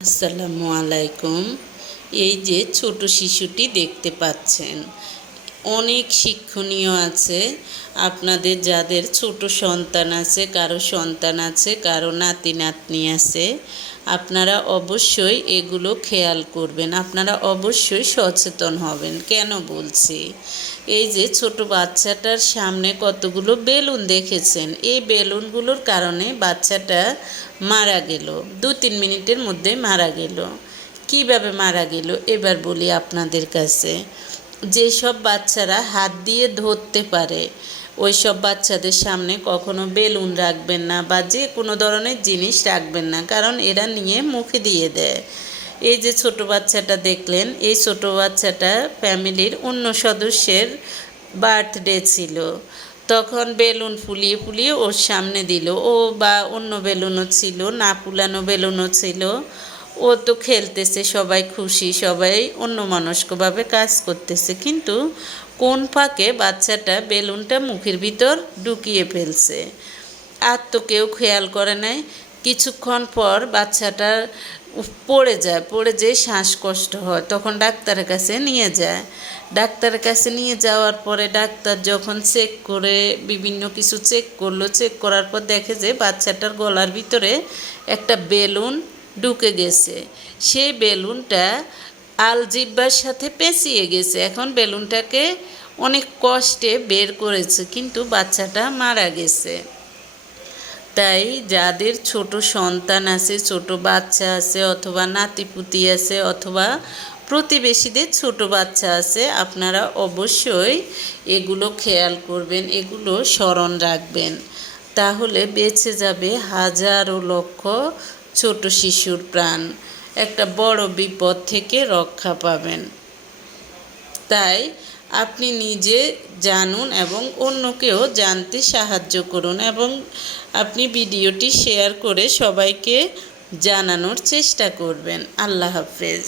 আসসালামু আলাইকুম। এই যে ছোট শিশুটি দেখতে পাচ্ছেন, অনেক শিক্ষণীয় আছে। আপনাদের যাদের ছোট সন্তান আছে, কারো সন্তান আছে, কারো নাতি নাতনি আছে, আপনারা অবশ্যই এগুলো খেয়াল করবেন। আপনারা অবশ্যই সচেতন হবেন। কেন বলছি? এই যে ছোট বাচ্চাটার সামনে কতগুলো বেলুন দেখেছেন, এই বেলুনগুলোর কারণে বাচ্চাটা মারা গেল। 2-3 মিনিটের মধ্যে মারা গেল। কিভাবে মারা গেল এবার বলি আপনাদের কাছে। যেসব বাচ্চারা হাত দিয়ে ধরতে পারে, ওই সব বাচ্চাদের সামনে কখনো বেলুন রাখবেন না বা যে কোনো ধরনের জিনিস রাখবেন না, কারণ এরা নিয়ে মুখে দিয়ে দেয়। এই যে ছোট বাচ্চাটা দেখলেন, এই ছোট বাচ্চাটা ফ্যামিলির অন্য সদস্যের বার্থডে ছিল, তখন বেলুন ফুলিয়ে ফুলিয়ে ওর সামনে দিল। ও বা অন্য বেলুনও ছিল, না ফুলানো বেলুনও ছিল। ও তো খেলতেছে, সবাই খুশি, সবাই অন্যমনস্কভাবে কাজ করতেছে, কিন্তু কোন ফাঁকে বাচ্চাটা বেলুনটা মুখের ভিতর ঢুকিয়ে ফেলছে। আর তো কেউ খেয়াল করে নাই। কিছুক্ষণ পর বাচ্চাটা পড়ে যেয়ে শ্বাসকষ্ট হয়, তখন ডাক্তারের কাছে নিয়ে যায়। ডাক্তারের কাছে নিয়ে যাওয়ার পরে ডাক্তার যখন চেক করে বিভিন্ন কিছু চেক করলো, চেক করার পর দেখে যে বাচ্চাটার গলার ভিতরে একটা বেলুন ঢুকে গেছে। সেই বেলুনটা আলজিহ্বার সাথে পেঁচিয়ে গেছে। এখন বেলুনটাকে অনেক কষ্টে বের করেছে, কিন্তু বাচ্চাটা মারা গেছে। তাই যাদের ছোট সন্তান আছে, ছোট বাচ্চা আছে, অথবা নাতিপুতি আছে, অথবা প্রতিবেশীদের ছোট বাচ্চা আছে, আপনারা অবশ্যই এগুলো খেয়াল করবেন, এগুলো স্মরণ রাখবেন। তাহলে বেঁচে যাবে হাজারো লক্ষ ছোট শিশুর প্রাণ। একটা বড় বিপদ থেকে রক্ষা পাবেন। তাই আপনি নিজে জানুন এবং অন্যকেও জানতে সাহায্য করুন, এবং আপনি ভিডিওটি শেয়ার করে সবাইকে জানানোর চেষ্টা করবেন। আল্লাহ হাফেজ।